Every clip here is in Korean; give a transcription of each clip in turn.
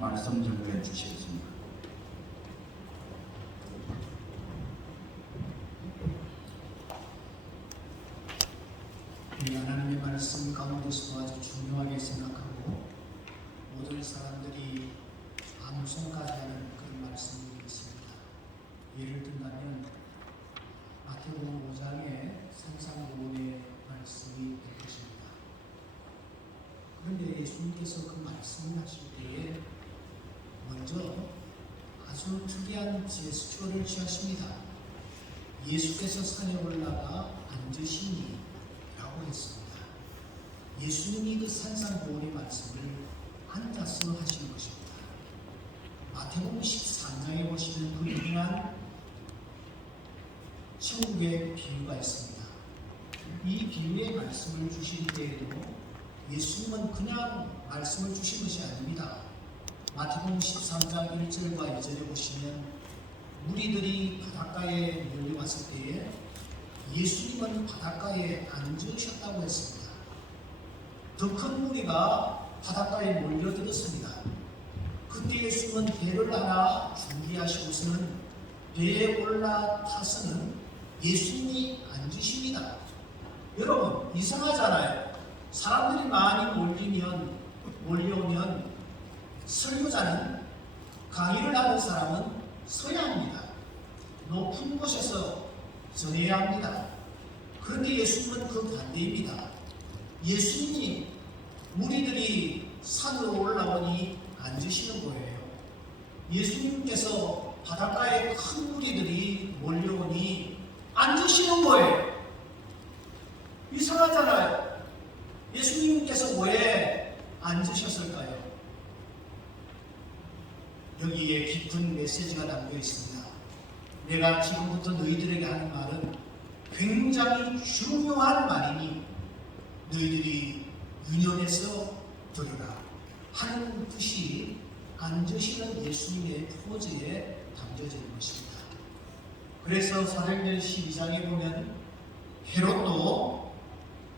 말씀 전해 주시겠습니다. 하나님의 말씀 가운데서도 아주 중요하게 생각하고 모든 사람들이 암송까지 하는 그런 말씀이 있습니다. 예를 든다면 마태복음 5장의 산상보훈의 말씀이 될 것입니다. 그런데 예수님께서 그 말씀을 하실 때에 먼저 아주 특이한 제스처를 취하십니다. 예수께서 산에 올라가 앉으시니 라고 했습니다. 예수님이 그 산상보훈의 말씀을 앉아서 하시는 것입니다. 마태복음 13장에 보시면 그 유명한 천국의 비유가 있습니다. 이 비유의 말씀을 주실 때에도 예수님은 그냥 말씀을 주신 것이 아닙니다. 마태복음 13장 1절과 2절에 보시면 무리들이 바닷가에 몰려왔을 때에 예수님은 바닷가에 앉으셨다고 했습니다. 더 큰 무리가 바닷가에 몰려들었습니다. 그때 예수님은 배를 하나 준비하시고서는 배에 올라타서는 예수님이 앉으십니다. 여러분 이상하잖아요. 사람들이 많이 몰려오면 설교자는 강의를 하는 사람은 서야 합니다. 높은 곳에서 전해야 합니다. 그런데 예수님은 그 반대입니다. 예수님이 무리들이 산으로 올라오니 앉으시는 거예요. 예수님께서 바닷가에 큰 무리들이 몰려오니 앉으시는 거예요. 이상하잖아요. 예수님께서 왜 앉으셨을까요? 여기에 깊은 메시지가 담겨 있습니다. 내가 지금부터 너희들에게 하는 말은 굉장히 중요한 말이니 너희들이 유념해서 들으라 하는 뜻이 앉으시는 예수님의 포즈에 담겨져 있는 것입니다. 그래서 사도행전 12장에 보면 헤롯도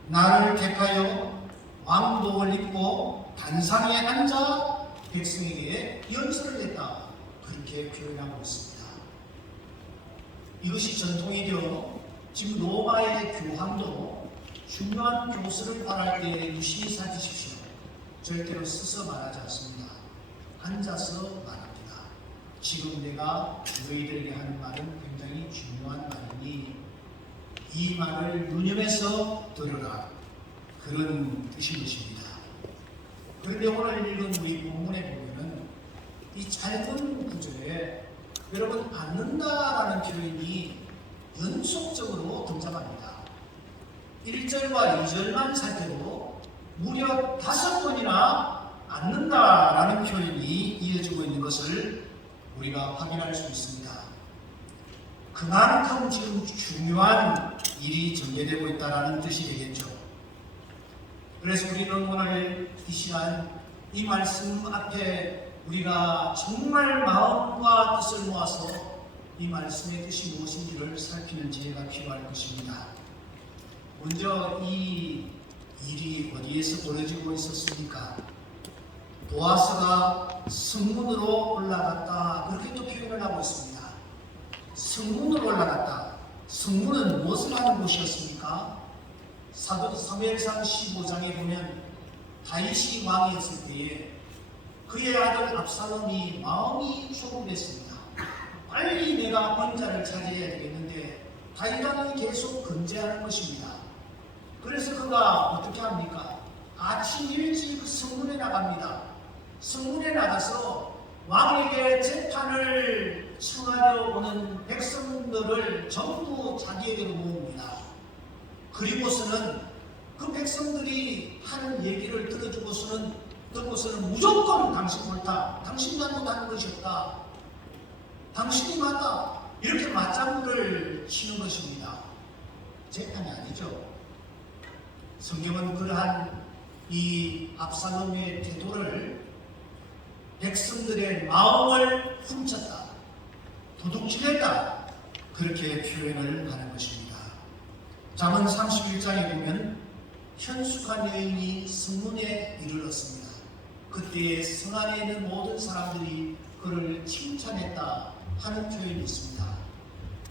나를 택하여 왕복을 입고 단상에 앉아 백성에게 연설을 했다. 그렇게 표현하고 있습니다. 이것이 전통이 되어 지금 로마의 교황도 중요한 교수를 말할 때 유심히 살피십시오. 절대로 서서 말하지 않습니다. 앉아서 말합니다. 지금 내가 너희들에게 하는 말은 굉장히 중요한 말이니 이 말을 유념해서 들으라. 그런 뜻인 것입니다. 그런데 오늘 읽은 우리 본문에 보면은 이 짧은 구절에 여러분 앉는다라는 표현이 연속적으로 등장합니다. 1절과 2절만 살펴도 무려 5번이나 앉는다라는 표현이 이어지고 있는 것을 우리가 확인할 수 있습니다. 그만큼 지금 중요한 일이 전개되고 있다는 뜻이 되겠죠. 그래서 우리는 오늘 이 시간 이 말씀 앞에 우리가 정말 마음과 뜻을 모아서 이 말씀의 뜻이 무엇인지를 살피는 지혜가 필요할 것입니다. 먼저 이 일이 어디에서 벌어지고 있었습니까? 보아스가 성문으로 올라갔다. 그렇게 또 표현을 하고 있습니다. 성문으로 올라갔다. 성문은 무엇을 하는 곳이었습니까? 사무엘상 15장에 보면 다윗이 왕이었을 때에 그의 아들 압살롬이 마음이 조급했습니다. 빨리 내가 왕자를 차지해야 되겠는데 다윗 왕이 계속 근제하는 것입니다. 그래서 그가 어떻게 합니까? 아침 일찍 성문에 나갑니다. 성문에 나가서 왕에게 재판을 청하려 오는 백성들을 전부 자기에게로 모읍니다. 그리고서는 그 백성들이 하는 얘기를 듣고서는 무조건 당신 옳다. 당신 잘못하는 것이 없다. 당신이 맞다. 이렇게 맞장구를 치는 것입니다. 재판이 아니죠. 성경은 그러한 이 압살롬의 태도를 백성들의 마음을 훔쳤다. 도둑질했다. 그렇게 표현을 하는 것입니다. 잠언 31장에 보면 현숙한 여인이 성문에 이르렀습니다. 그때에 성 안에 있는 모든 사람들이 그를 칭찬했다 하는 표현이 있습니다.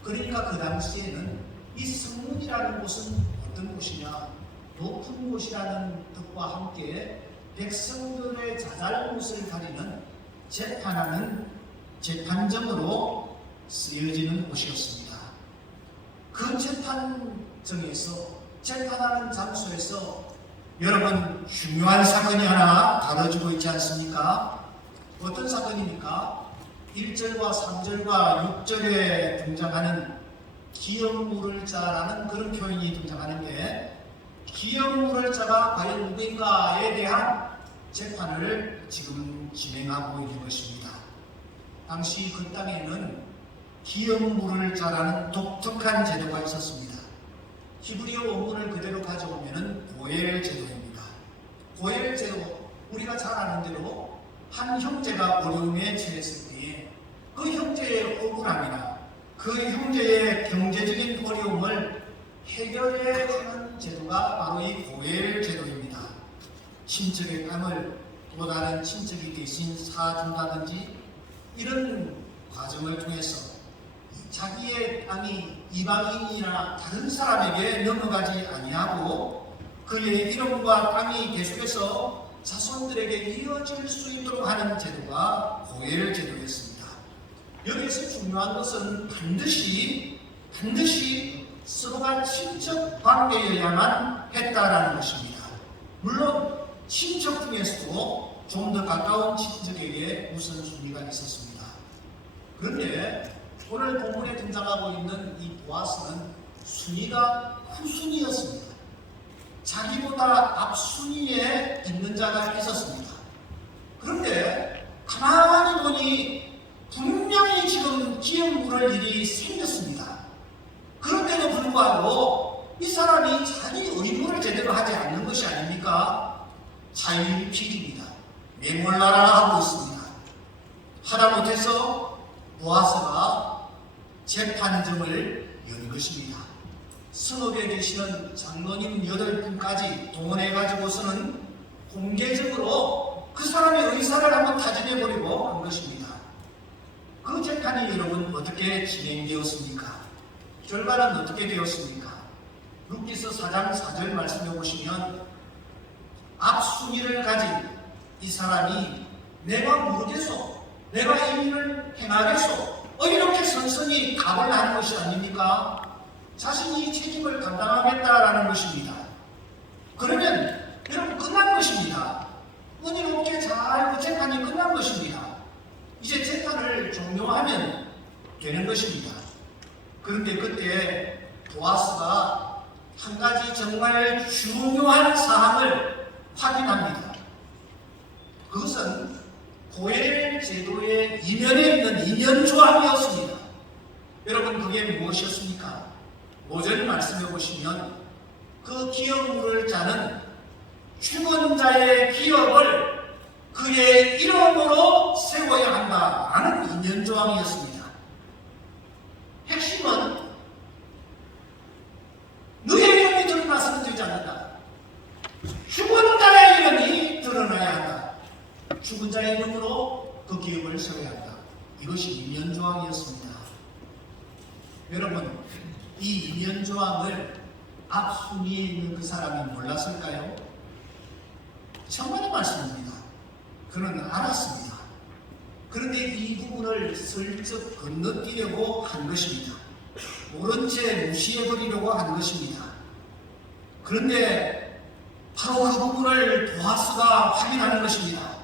그러니까 그 당시에는 이 성문이라는 곳은 어떤 곳이냐, 높은 곳이라는 뜻과 함께 백성들의 자잘못을 가리는 재판하는 재판정으로 쓰여지는 곳이었습니다. 그 재판정에서, 재판하는 장소에서 여러분 중요한 사건이 하나 다뤄지고 있지 않습니까? 어떤 사건입니까? 1절과 3절과 6절에 등장하는 기업 물을 자라는 그런 표현이 등장하는데, 기업 물을 자가 과연 누구인가에 대한 재판을 지금 진행하고 있는 것입니다. 당시 그 땅에는 기업 물을 자라는 독특한 제도가 있었습니다. 히브리어 원문을 그대로 가져오면 고엘 제도입니다. 고엘 제도, 우리가 잘 아는 대로 한 형제가 어려움에 처했을 때에 그 형제의 억울함이나 그 형제의 경제적인 어려움을 해결해 주는 제도가 바로 이 고엘 제도입니다. 친척의 땅을 또 다른 친척이 대신 사준다든지 이런 과정을 통해서 자기의 땅이 이방인이나 다른 사람에게 넘어가지 아니하고 그의 이름과 땅이 계속해서 자손들에게 이어질 수 있도록 하는 제도가 고엘 제도였습니다. 여기서 중요한 것은 반드시 서로가 친척 관계여야만 했다라는 것입니다. 물론 친척 중에서도 좀 더 가까운 친척에게 우선순위가 있었습니다. 그런데 오늘 본문에 등장하고 있는 이 보아스는 순위가 후순위였습니다. 자기보다 앞순위에 있는 자가 있었습니다. 그런데 가만히 보니 분명히 지금 기업 물을 일이 생겼습니다. 그런데도 불구하고 이 사람이 자기 의무를 제대로 하지 않는 것이 아닙니까? 자유일필입니다. 메몰라라 하고 있습니다. 하다못해서 보아스가 재판정을 연 것입니다. 성읍에 계시는 장로님 8분까지 동원해가지고서는 공개적으로 그 사람의 의사를 한번 타진해버리고 한 것입니다. 그 재판이 여러분 어떻게 진행되었습니까? 결과는 어떻게 되었습니까? 룻기서 4장 4절 말씀해 보시면 앞순위를 가진 이 사람이 내가 모르겠소, 내가 이 일을 행하겠소, 이렇게 선선히 답을 하는 것이 아닙니까? 자신이 책임을 감당하겠다라는 것입니다. 그러면 여러분 끝난 것입니다. 은혜롭게 잘 재판이 끝난 것입니다. 이제 재판을 종료하면 되는 것입니다. 그런데 그때 보아스가 한 가지 정말 중요한 사항을 확인합니다. 그것은 고엘 제도의 이면에 있는 이면 조항이었습니다. 여러분 그게 무엇이었습니까? 5절 말씀해 보시면 그 기업물을 자는 죽은 자의 기업을 그의 이름으로 세워야 한다라는 이면 조항이었습니다. 핵심은 너의 이름이 드러나서는 되지 않는다. 죽은 자의 이름이 드러나야 한다. 죽은 자의 이름으로 그 기업을 세워야 한다. 이것이 이면 조항이었습니다. 여러분 이 이면 조항을 앞순위에 있는 그 사람이 몰랐을까요? 정말의 말씀입니다. 그는 알았습니다. 그런데 이 부분을 슬쩍 건너뛰려고 한 것입니다. 모른 채 무시해버리려고 한 것입니다. 그런데 바로 그 부분을 보아스가 확인하는 것입니다.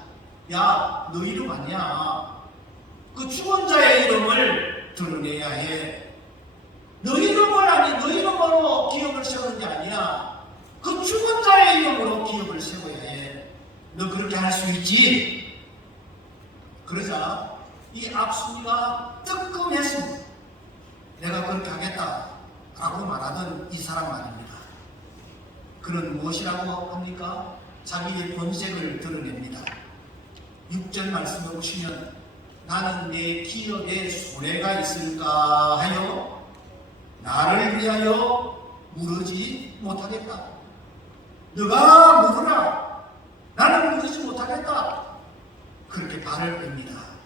야, 너 이름 아니야. 그 죽은 자의 이름을 드러내야 해. 너 이름으로 기업을 세우는 게 아니야. 그 죽은 자의 이름으로 기업을 세워야 해. 너 그렇게 할 수 있지? 그러자 이 앞순위가 뜨끔했습니다. 내가 그렇게 하겠다 라고 말하던 이 사람 말입니다. 그는 무엇이라고 합니까? 자기의 본색을 드러냅니다. 6절 말씀을 보시면 나는 내 기업에 손해가 있을까 하여 나를 위하여 물으지 못하겠다. 너가 물으라. 나는 물으지 못하겠다. 말을 뺍니다.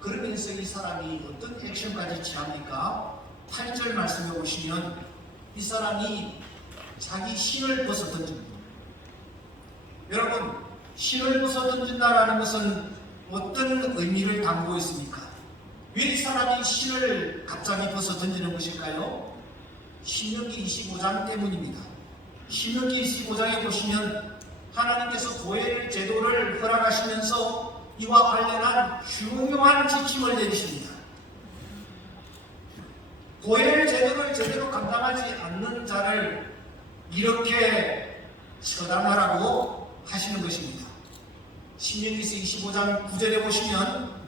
그러면서 이 사람이 어떤 액션까지 취합니까? 8절 말씀해 보시면 이 사람이 자기 신을 벗어 던집니다. 여러분, 신을 벗어 던진다라는 것은 어떤 의미를 담고 있습니까? 왜 이 사람이 신을 갑자기 벗어 던지는 것일까요? 신명기 25장 때문입니다. 신명기 25장에 보시면 하나님께서 고엘 제도를 허락하시면서 이와 관련한 중요한 지침을 내리십니다. 고엘 제도를 제대로 감당하지 않는 자를 이렇게 처단하라고 하시는 것입니다. 신명기서 25장 9절에 보시면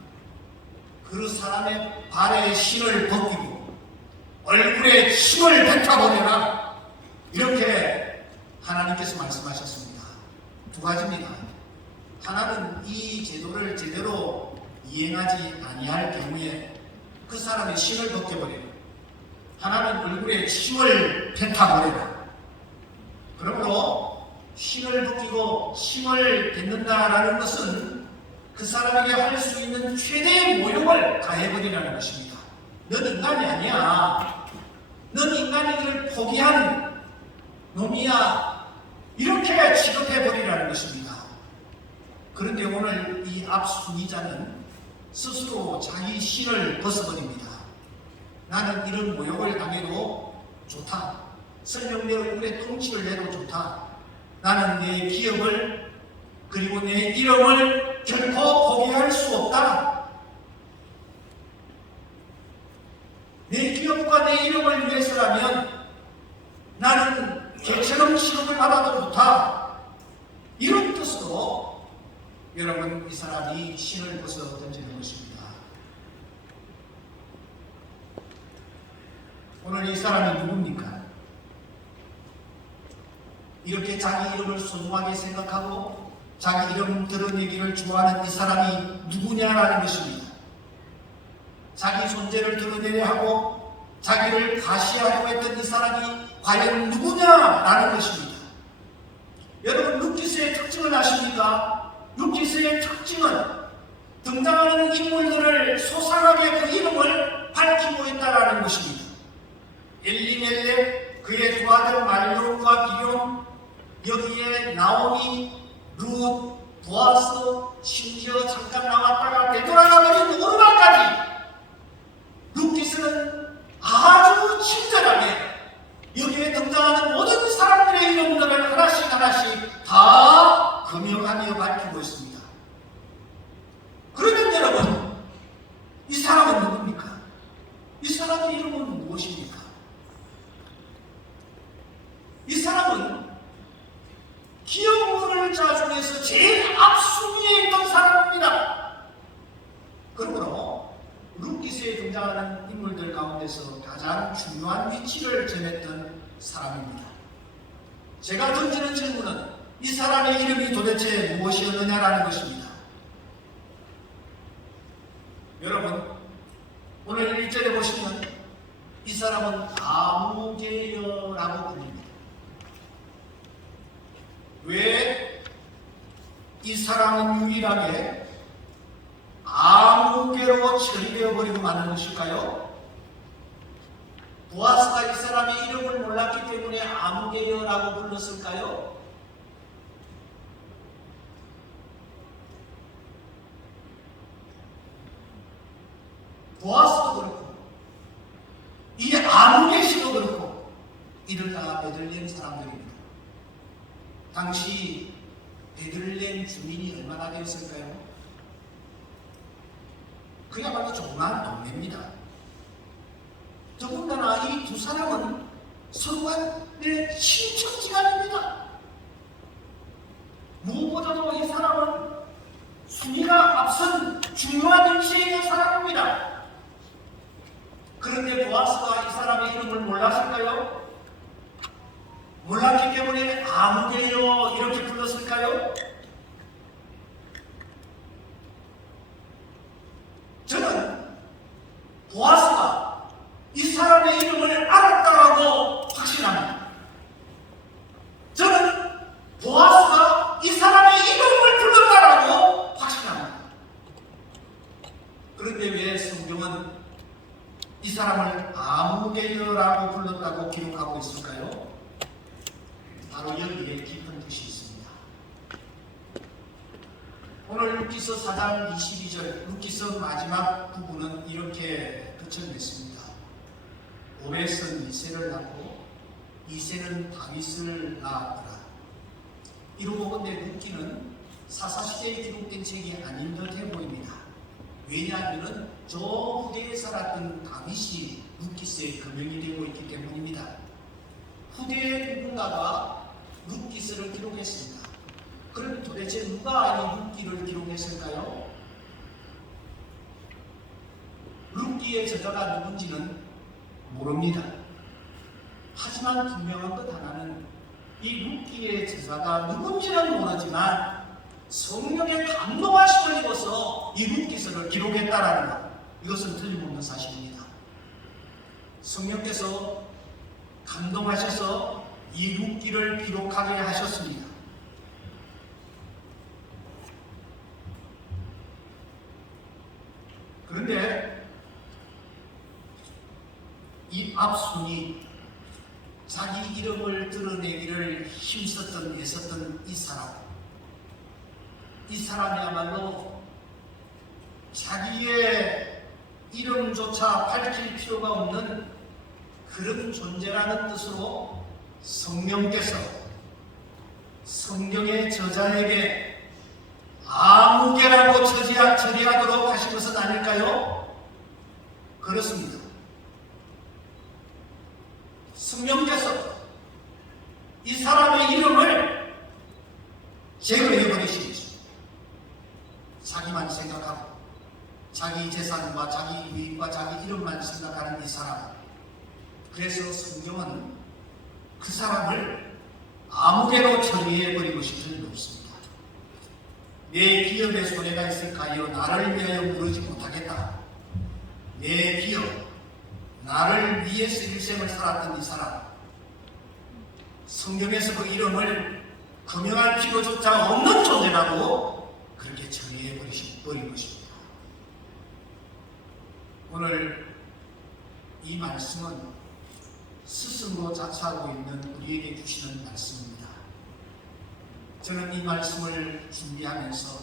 그 사람의 발에 신을 벗기고 얼굴에 침을 뱉어버려라, 이렇게 하나님께서 말씀하셨습니다. 두 가지입니다. 하나는 이 제도를 제대로 이행하지 아니할 경우에 그 사람의 신을 벗겨버려라. 하나는 얼굴에 침을 뱉어버려라. 그러므로 신을 벗기고 침을 뱉는다라는 것은 그 사람에게 할 수 있는 최대의 모욕을 가해버리라는 것입니다. 넌 인간이 아니야. 넌 인간이기를 포기한 놈이야. 이렇게 취급해버리라는 것입니다. 그런데 오늘 이 앞순위자는 스스로 자기 신을 벗어버립니다. 나는 이런 모욕을 당해도 좋다. 설령 내 얼굴에 똥칠을 내도 좋다. 나는 내 기업을 그리고 내 이름을 결코 포기할 수 없다. 내 기업과 내 이름을 위해서라면 나는 개처럼 취급을 받아도 좋다. 이런 뜻으로 여러분, 이 사람이 신을 벗어 던지는 것입니다. 오늘 이 사람이 누굽니까? 이렇게 자기 이름을 소중하게 생각하고 자기 이름 드러내기를 좋아하는 이 사람이 누구냐라는 것입니다. 자기 존재를 드러내려 하고 자기를 가시하려고 했던 이 사람이 과연 누구냐라는 것입니다. 여러분, 룻기서의 특징을 아십니까? 룻기서의 특징은 등장하는 인물들을 소상하게 그 이름을 밝히고 있다라는 것입니다. 엘리멜렉, 그의 두 아들 말론과 비룡, 여기에 나오미, 룻, 보아스, 심지어 잠깐 나왔다가 되돌아가버린 오르막까지 룻기서는 아주 친절하게 여기에 등장하는 모든 사람들의 이름들을 하나씩 하나씩 다 금명하며 밝히고 있습니다. 그러면 여러분, 이 사람은 누굽니까? 이 사람의 이름은 무엇입니까? 이 사람은 기업문자 중에서 제일 앞순위에 있던 사람입니다. 그러므로 룻기서에 등장하는 인물들 가운데서 가장 중요한 위치를 점했던 사람입니다. 제가 던지는 질문은 이 사람의 이름이 도대체 무엇이었느냐라는 것입니다. 여러분, 오늘 1절에 보시면 이 사람은 아무개여라고 불립니다. 왜 이 사람은 유일하게 아무개로 처리되어 버리고 마는 것일까요? 보아스가 이 사람의 이름을 몰랐기 때문에 아무개여라고 불렀을까요? 보아스도 그렇고 이 아무개시도 그렇고 이들 다 베들레헴 사람들입니다. 당시 베들레헴 주민이 얼마나 되었을까요? 그야말로 조그마한 동네입니다. 더군다나 이 두 사람은 서로의 친척지간입니다. 무엇보다도 이 사람은 순위가 앞선 중요한 위치에 있는 사람입니다. 그런데 보아스가 이 사람의 이름을 몰랐을까요? 몰랐기 때문에 아무개요 이렇게 불렀을까요? 저는 보아스가 이 사람의 이름을 알았다라고 확신합니다. 저는 보아스가 이 사람의 이름을 불렀다라고 확신합니다. 그런데 왜 성경은 이 사람을 아무개여라고 불렀다고 기록하고 있을까요? 바로 여기에 깊은 뜻이 있습니다. 오늘 룻기서 4장 22절 룻기서 마지막 부분은 이렇게 그쳐냈습니다. 오벳은 이새를 낳고 이새는 다윗을 낳았더라. 이러고 근데 룻기는 사사시대에 기록된 책이 아닌 듯해 보입니다. 왜냐하면 저 후대에 살았던 다윗이 룻기서의 금명이 되고 있기 때문입니다. 후대의 누군가가 룻기서를 기록했습니다. 그럼 도대체 누가 이 룻기를 기록했을까요? 룻기의 저자가 누군지는 모릅니다. 하지만 분명한 것 하나는 이 룻기의 저자가 누군지는 모르지만 성령의 감동하심을 입어서 이 룻기서를 기록했다라는 것, 이것은 틀림없는 사실입니다. 성령께서 감동하셔서 이 룻기를 기록하게 하셨습니다. 그런데 이 앞순이 자기 이름을 드러내기를 힘썼던 애썼던 이 사람이야말로 자기의 이름조차 밝힐 필요가 없는 그런 존재라는 뜻으로 성령께서 성경의 저자에게 아무개라고 처리하도록 하신 것은 아닐까요? 그렇습니다. 성령께서 이 사람의 이름을 제거해버리시겠죠. 자기만 생각하고 자기 재산과 자기 유익과 자기 이름만 생각하는 이 사람. 그래서 성경은 그 사람을 아무개로 처리해버리고 싶은 일 없습니다. 내 기업에 손해가 있을까요? 나를 위하여 물으지 못하겠다. 내 기업, 나를 위해서 일생을 살았던 이 사람, 성경에서 그 이름을 금명할 필요조차 없는 존재라고 그렇게 처리해버린 것입니다. 오늘 이 말씀은 스승으로 자처하고 있는 우리에게 주시는 말씀입니다. 저는 이 말씀을 준비하면서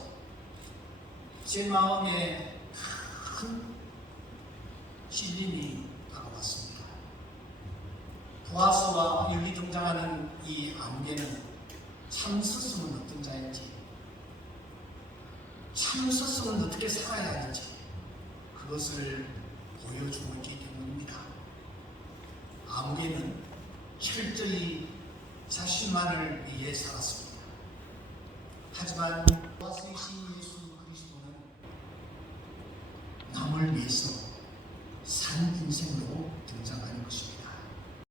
제 마음에 큰 찔림이 다가왔습니다. 보아스와 여기 등장하는 이 아무개는 참 스승은 어떤 자인지, 참 스승은 어떻게 살아야 하는지 그것을 보여주고 있기 때문입니다. 아무개는 철저히 자신만을 위해 살았습니다. 하지만 보아스의 신 예수 그리스도는 남을 위해서